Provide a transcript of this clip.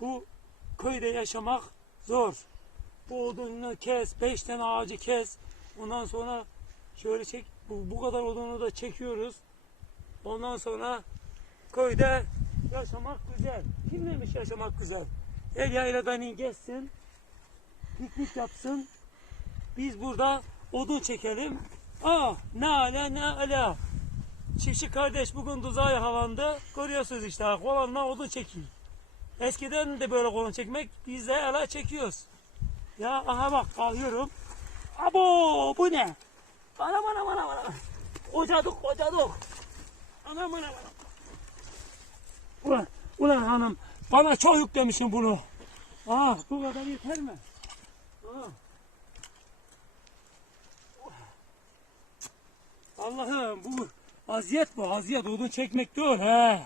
Bu köyde yaşamak zor. Bu odunu kes, beş tane ağacı kes. Ondan sonra şöyle çek, bu, bu kadar odunu da çekiyoruz. Ondan sonra köyde yaşamak güzel. Kim demiş yaşamak güzel? El yayladan in geçsin, piknik yapsın. Biz burada odun çekelim. Aa ne ala ne ala. Çiftçi kardeş bugün duzağı havandı. Görüyorsunuz işte kolanla odun çekiyor. Eskiden de böyle kolon çekmek biz de hala çekiyoruz. Ya aha bak kalkıyorum. Abo bu ne? Anam anam anam anam. Kocadık kocadık. Anam anam anam. Ulan, ulan hanım bana çok yüklemişsin bunu. Ah bu kadar yeter mi? Ah. Allah'ım bu aziyet bu aziyet odun çekmek değil he.